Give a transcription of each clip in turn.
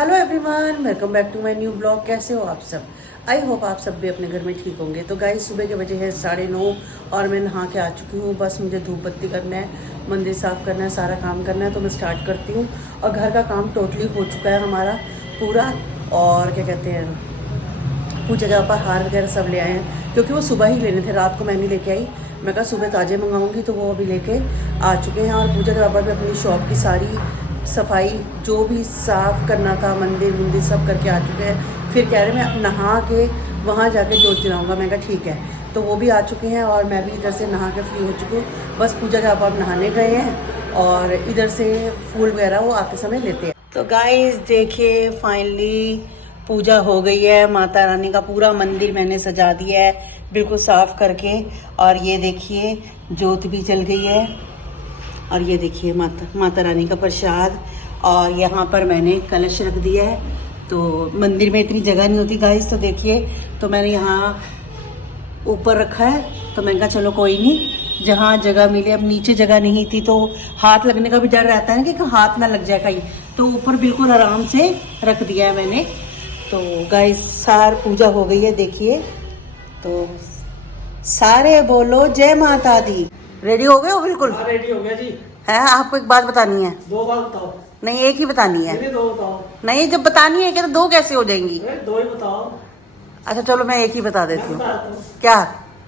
Hello everyone, welcome back to my new blog. कैसे हो आप सब? आई होप आप सब भी अपने घर में ठीक होंगे। तो गाइस, सुबह के बजे है 9:30 और मैं नहा के आ चुकी हूँ। बस मुझे धूप बत्ती करना है, मंदिर साफ़ करना है, सारा काम करना है। तो मैं स्टार्ट करती हूँ। और घर का काम टोटली हो चुका है हमारा पूरा। और क्या कहते हैं, पूजा के ऊपर हार वगैरह सब ले आए हैं, क्योंकि वो सुबह ही लेने थे, रात को मैं नहीं लेके आई। मैं कहा सुबह ताजे मंगाऊंगी, तो वो अभी लेके आ चुके हैं। और पूजा के ऊपर भी अपनी शॉप की सारी सफाई जो भी साफ़ करना था, मंदिर वंदिर सब करके आ चुके हैं। फिर कह रहे मैं नहा के वहाँ जाके जोत जलाऊँगा। मैं कहा ठीक है। तो वो भी आ चुके हैं और मैं भी इधर से नहा के फ्री हो चुकी हूँ। बस पूजा के ऊपर नहाने गए हैं और इधर से फूल वगैरह वो आते समय लेते हैं। तो गाइस देखिए, फाइनली पूजा हो गई है। माता रानी का पूरा मंदिर मैंने सजा दिया है बिल्कुल साफ करके। और ये देखिए जोत भी जल गई है। और ये देखिए माता रानी का प्रसाद। और यहाँ पर मैंने कलश रख दिया है। तो मंदिर में इतनी जगह नहीं होती गाइस, तो देखिए, तो मैंने यहाँ ऊपर रखा है। तो मैंने कहा चलो कोई नहीं, जहाँ जगह मिले। अब नीचे जगह नहीं थी तो हाथ लगने का भी डर रहता है कि हाथ ना लग जाए कहीं, तो ऊपर बिल्कुल आराम से रख दिया है मैंने। तो गाइस सार पूजा हो गई है, देखिए। तो सारे बोलो जय माता दी। रेडी हो गए हो? बिल्कुल रेडी हो गया जी। है। आपको एक बात बतानी है? दो बात बताओ। नहीं, एक ही बतानी है। नहीं, दो बताओ। नहीं, जब बतानी है कि तो दो कैसे हो जाएंगी? दो ही बताओ। अच्छा चलो, मैं एक ही बता देती हूँ। क्या?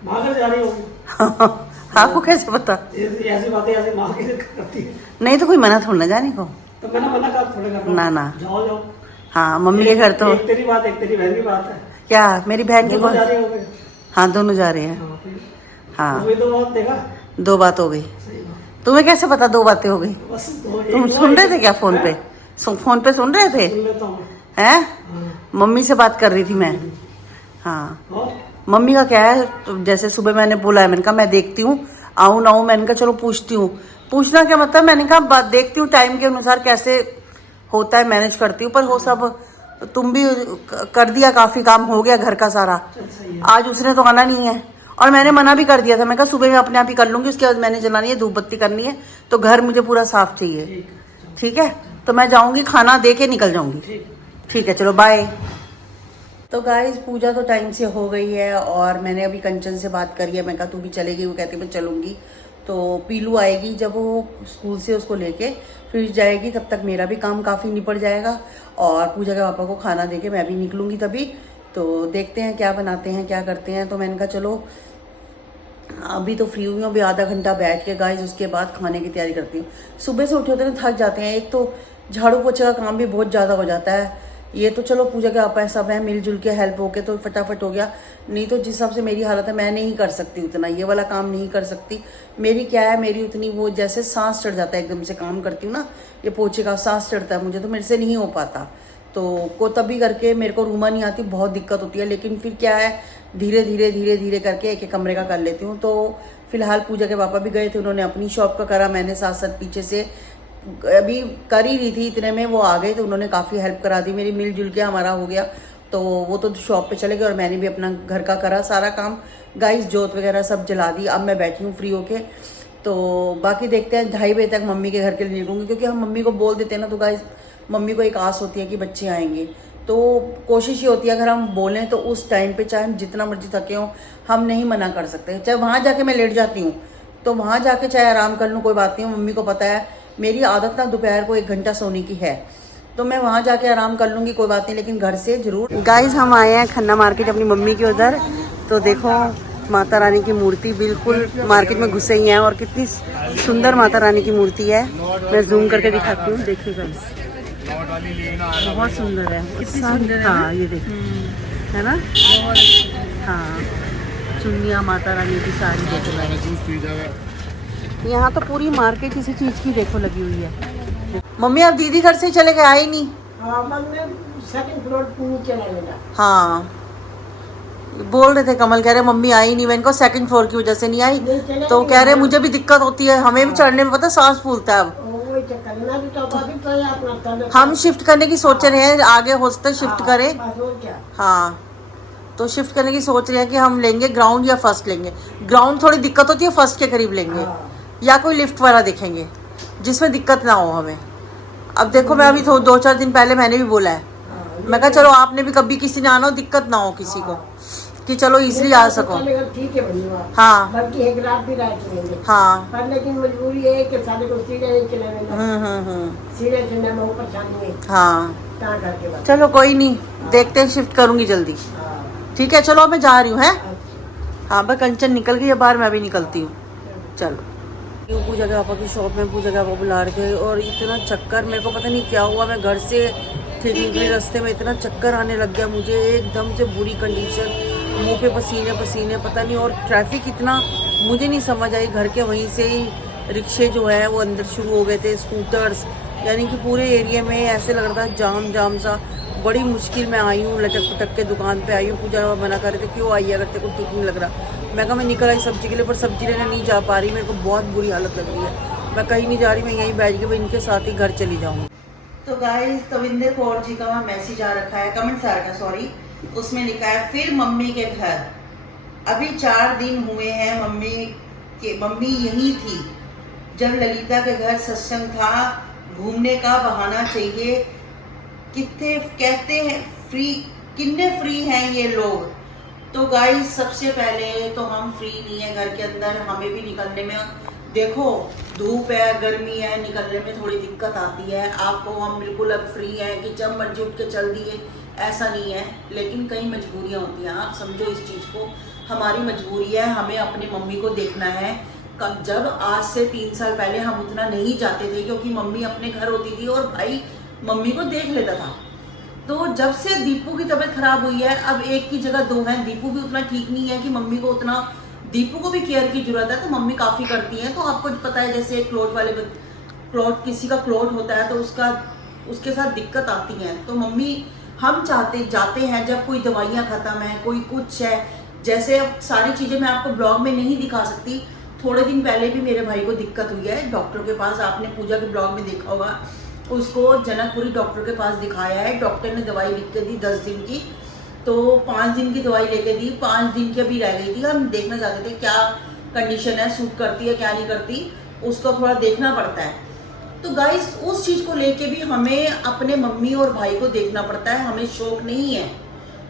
माँ घर जा रही होगी। आपको कैसे पता? ऐसी बातें ऐसे माँ के करती है। नहीं तो कोई मना थोड़ा ना जाने को। तो मैंने मना कर थोड़े करना। ना ना, जाओ जाओ। हाँ मम्मी के घर तो। एक तेरी बात, एक तेरी बहन की बात है। क्या मेरी बहन की दोनों जा कौन? रहे होगे? हाँ दोनों जा रहे हैं। हाँ, फिर हाँ वही दो बात देखा। दो बात हो गई। सही बात। तुम्हें कैसे पता दो बातें हो गई? बस दो। तुम सुन रहे थे क्या फोन पे? फोन पे सुन रहे थे? सुन लेता हूँ। हैं? हाँ। मम्मी से बात कर रही थी मैं। हाँ, और मम्मी का क्या है, तो जैसे सुबह मैंने बोला है, मैंने कहा मैं देखती हूँ आऊँ ना आऊँ। मैंने कहा चलो पूछती हूँ। पूछना क्या मतलब, मैंने कहा बात देखती हूँ टाइम के अनुसार कैसे होता है, मैनेज करती हूँ। पर वो सब तुम भी कर दिया, काफ़ी काम हो गया घर का सारा। चल सही है। आज उसने तो आना नहीं है। और मैंने मना भी कर दिया था, मैं कहा सुबह मैं अपने आप ही कर लूँगी, उसके बाद मैंने जलानी है, धूप बत्ती करनी है, तो घर मुझे पूरा साफ चाहिए। ठीक है। ठीक है, तो मैं जाऊँगी, खाना दे के निकल जाऊँगी। ठीक। ठीक है, चलो बाय। तो गाइस पूजा तो टाइम से हो गई है और मैंने अभी कंचन से बात करी है। मैं कहा तू भी चलेगी? वो कहती मैं चलूँगी। तो पीलू आएगी जब वो स्कूल से उसको लेके फिर जाएगी, तब तक मेरा भी काम काफ़ी निपट जाएगा। और पूजा के पापा को खाना दे के मैं भी निकलूँगी तभी। तो देखते हैं क्या बनाते हैं, क्या करते हैं। तो मैंने कहा चलो अभी तो फ्री हुई हूँ, अभी आधा घंटा बैठ के गाइस उसके बाद खाने की तैयारी करती हूँ। सुबह से उठे होते हैं थक जाते हैं, एक तो झाड़ू पोछे का काम भी बहुत ज़्यादा हो जाता है। ये तो चलो पूजा के आपा सब है, मिलजुल के हेल्प होके तो फटाफट हो गया। नहीं तो जिस हिसाब से मेरी हालत है, मैं नहीं कर सकती उतना, ये वाला काम नहीं कर सकती। मेरी क्या है, मेरी उतनी वो जैसे सांस चढ़ जाता है, एकदम से काम करती हूँ ना, ये पोछे का सांस चढ़ता है मुझे, तो मेरे से नहीं हो पाता। तो को तभी करके मेरे को रूमा नहीं आती, बहुत दिक्कत होती है। लेकिन फिर क्या है, धीरे धीरे धीरे धीरे करके एक एक कमरे का कर लेती हूँ। तो फिलहाल पूजा के पापा भी गए थे, उन्होंने अपनी शॉप का करा, मैंने साथ साथ पीछे से अभी कर ही रही थी, इतने में वो आ गए तो उन्होंने काफ़ी हेल्प करा दी मेरी, मिलजुल के हमारा हो गया। तो वो तो शॉप पे चले गए और मैंने भी अपना घर का करा सारा काम। गाइस जोत वगैरह सब जला दी, अब मैं बैठी हूँ फ्री होके। तो बाकी देखते हैं, 2:30 बजे तक मम्मी के घर के लिए निकलूँगी, क्योंकि हम मम्मी को बोल देते हैं ना, तो गाइस मम्मी को एक आस होती है कि बच्चे आएंगे। तो कोशिश ये होती है अगर हम बोलें तो उस टाइम पे, चाहे हम जितना मर्जी थके हों, हम नहीं मना कर सकते। चाहे वहाँ जाके मैं लेट जाती हूँ तो वहाँ जाके चाहे आराम कर लूँ, कोई बात नहीं। मम्मी को पता है मेरी आदत ना दोपहर को 1 घंटा सोने की है, तो मैं वहाँ जाके आराम कर लूँगी, कोई बात नहीं। लेकिन घर से जरूर। गाइस हम आए हैं खन्ना मार्केट अपनी मम्मी के उधर। तो देखो माता रानी की मूर्ति बिल्कुल मार्केट में घुसे ही हैं, और कितनी सुंदर माता रानी की मूर्ति है। मैं जूम करके दिखाती हूँ, देखिए गाइस बहुत सुंदर है, कितनी सुंदर है। हाँ ये देखो, है ना? हाँ, चुन्निया माता रानी की सारी देखो। यहाँ तो पूरी मार्केट किसी चीज की देखो लगी हुई है। मम्मी आप दीदी घर से चले गए, आए नहीं? हाँ, मैं सेकंड फ्लोर पूरी चला लेना। हाँ बोल रहे थे, कमल कह रहे मम्मी आई नहीं, मैं इनको सेकंड फ्लोर की वजह से नहीं आई। तो कह रहे मुझे भी दिक्कत होती है, हमें भी चढ़ने में पता सांस फूलता है। अब हम शिफ्ट करने की सोच रहे हैं, आगे हॉस्टल शिफ्ट करें। हाँ तो शिफ्ट करने की सोच रहे हैं कि हम लेंगे ग्राउंड या फर्स्ट लेंगे। ग्राउंड थोड़ी दिक्कत होती है, फर्स्ट के करीब लेंगे, या कोई लिफ्ट वाला देखेंगे जिसमें दिक्कत ना हो हमें। अब देखो मैं अभी 2-4 दिन पहले मैंने भी बोला है, मैं कहा चलो आपने भी कभी किसी ने आना हो दिक्कत ना हो किसी को, कि चलो इजली आ सको। ठीक है भैया, हाँ बल्कि एक रात भी रह चलेंगे। हाँ पर लेकिन मजबूरी है कि सारे को सीधे नहीं चले, सीधे चलने में वो परेशानी है। हाँ कहाँ करके बात। चलो कोई नहीं, देखते हैं, शिफ्ट करूंगी जल्दी। हाँ, ठीक है चलो मैं जा रही हूँ। है अच्छा। हाँ बस कंचन निकल गई है बाहर, मैं भी निकलती हूँ। चलो पूजा के पापा की शॉप में पूजा के पापा बुला रहे थे और इतना चक्कर, मेरे को पता नहीं क्या हुआ, मैं घर से ठीक निकली, रास्ते में इतना चक्कर आने लग गया मुझे, एकदम से बुरी कंडीशन, मुंह पे पसीने पसीने, पता नहीं, और ट्रैफिक इतना मुझे नहीं समझ आई। घर के वहीं से ही रिक्शे जो है वो अंदर शुरू हो गए थे, स्कूटर्स, यानी कि पूरे एरिया में ऐसे लग रहा था जाम जाम सा। बड़ी मुश्किल में आई हूँ, लटक पुटक के दुकान पे आई हूँ। पूजा मना कर रहे थे क्यों आई है अगर तेरे को ठीक नहीं लग रहा। मैं कहा मैं निकल आई सब्जी के लिए, पर सब्जी लेने नहीं जा पा रही, मेरे को बहुत बुरी हालत लग रही है, मैं कहीं नहीं जा रही, मैं यहीं बैठ के इनके साथ ही घर चली जाऊँगी। तो गाइस तविंदर कौर जी का वहाँ मैसेज आ रखा है, कमेंट्स आ रखा है सॉरी, उसमें लिखा है फिर मम्मी के घर, अभी 4 दिन हुए हैं मम्मी यही थी जब ललिता के घर सत्संग था, घूमने का बहाना चाहिए, कितने कहते हैं फ्री, कितने फ्री हैं ये लोग। तो गाइस सबसे पहले तो हम फ्री नहीं है घर के अंदर, हमें भी निकलने में देखो धूप है, गर्मी है, निकलने में थोड़ी दिक्कत आती है। आपको हम बिल्कुल अब फ्री है कि जब मर्जी उठ के चल दिए, ऐसा नहीं है, लेकिन कई मजबूरियां होती हैं, आप समझो इस चीज़ को। हमारी मजबूरी है, हमें अपनी मम्मी को देखना है। जब आज से 3 साल पहले हम उतना नहीं जाते थे क्योंकि मम्मी अपने घर होती थी और भाई मम्मी को देख लेता था। तो जब से दीपू की तबीयत खराब हुई है, अब एक की जगह 2 हैं, दीपू भी उतना ठीक नहीं है कि मम्मी को उतना, दीपू को भी केयर की जरूरत है, तो मम्मी काफ़ी करती हैं। तो आपको पता है जैसे क्लोट किसी का क्लोट होता है तो उसके साथ दिक्कत आती है। तो मम्मी हम जाते हैं जब कोई दवाइयाँ ख़त्म है, कोई कुछ है, जैसे अब सारी चीज़ें मैं आपको ब्लॉग में नहीं दिखा सकती। थोड़े दिन पहले भी मेरे भाई को दिक्कत हुई है डॉक्टर के पास, आपने पूजा के ब्लॉग में देखा होगा, उसको जनकपुरी डॉक्टर के पास दिखाया है। डॉक्टर ने दवाई लिख के दी 10 दिन की, तो 5 दिन की दवाई लेके दी, 5 दिन की अभी रह गई थी। हम देखना चाहते थे क्या कंडीशन है, सूट करती है क्या नहीं करती, उसको थोड़ा देखना पड़ता है। तो गाइस उस चीज़ को लेके भी हमें अपने मम्मी और भाई को देखना पड़ता है, हमें शौक नहीं है।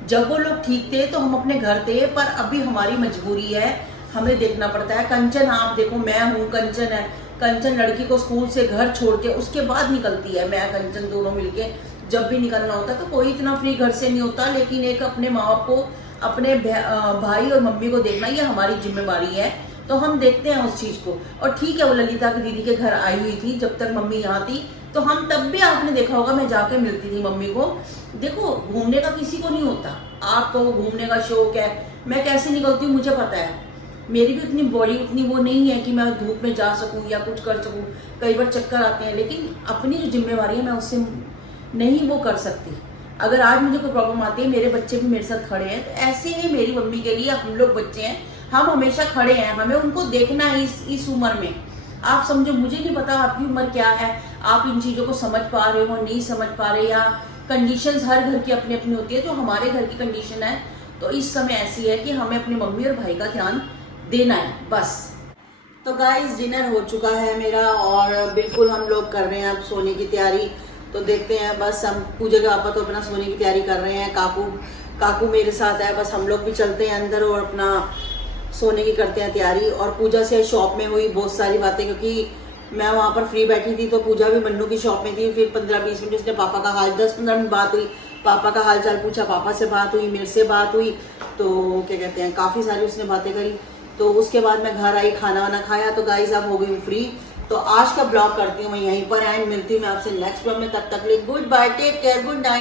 जब वो लोग ठीक थे तो हम अपने घर थे, पर अभी हमारी मजबूरी है, हमें देखना पड़ता है। कंचन आप देखो, मैं हूँ, कंचन है, कंचन लड़की को स्कूल से घर छोड़ के उसके बाद निकलती है, मैं कंचन दोनों मिलके जब भी निकलना होता है। तो कोई इतना फ्री घर से नहीं होता, लेकिन एक अपने माँ बाप को, अपने भाई और मम्मी को देखना ये हमारी जिम्मेवारी है। तो हम देखते हैं उस चीज़ को। और ठीक है वो ललिता की दीदी के घर आई हुई थी जब तक मम्मी यहाँ थी, तो हम तब भी आपने देखा होगा मैं जाके मिलती थी मम्मी को। देखो घूमने का किसी को नहीं होता, आपको घूमने का शौक है, मैं कैसे निकलती हूँ मुझे पता है, मेरी भी उतनी बॉडी उतनी वो नहीं है कि मैं धूप में जा सकूं या कुछ कर सकूं, कई बार चक्कर आते हैं, लेकिन अपनी जो जिम्मेवारी है मैं उससे नहीं वो कर सकती। अगर आज मुझे कोई प्रॉब्लम आती है, मेरे बच्चे भी मेरे साथ खड़े हैं, तो ऐसे ही मेरी मम्मी के लिए हम लोग बच्चे हैं, हम हमेशा खड़े हैं, हमें उनको देखना है इस उम्र में। आप समझो, मुझे नहीं पता आपकी उम्र क्या है, आप इन चीज़ों को समझ पा रहे हो नहीं समझ पा रहे, या कंडीशंस हर घर की अपनी अपनी होती है। जो हमारे घर की कंडीशन है तो इस समय ऐसी है कि हमें अपनी मम्मी और भाई का ध्यान देना है बस। तो गाइस डिनर हो चुका है मेरा और बिल्कुल हम लोग कर रहे हैं अब सोने की तैयारी। तो देखते हैं, बस हम पूजा के पापा तो अपना सोने की तैयारी कर रहे हैं, काकू मेरे साथ है, बस हम लोग भी चलते हैं अंदर और अपना सोने की करते हैं तैयारी। और पूजा से शॉप में हुई बहुत सारी बातें, क्योंकि मैं वहाँ पर फ्री बैठी थी, तो पूजा भी मन्नू की शॉप में थी। फिर 15-20 मिनट उसने पापा का हाल, 10-15 मिनट बात हुई, पापा का हाल चाल पूछा, पापा से बात हुई, मेरे से बात हुई, तो क्या कहते हैं काफ़ी सारी उसने बातें करी। तो उसके बाद मैं घर आई, खाना वाना खाया, तो गाइस अब हो गई फ्री। तो आज का ब्लॉग करती हूँ मैं यहीं पर एंड, मिलती हूँ मैं आपसे नेक्स्ट ब्लॉग में, तब तक लिए good bye, take care, good night.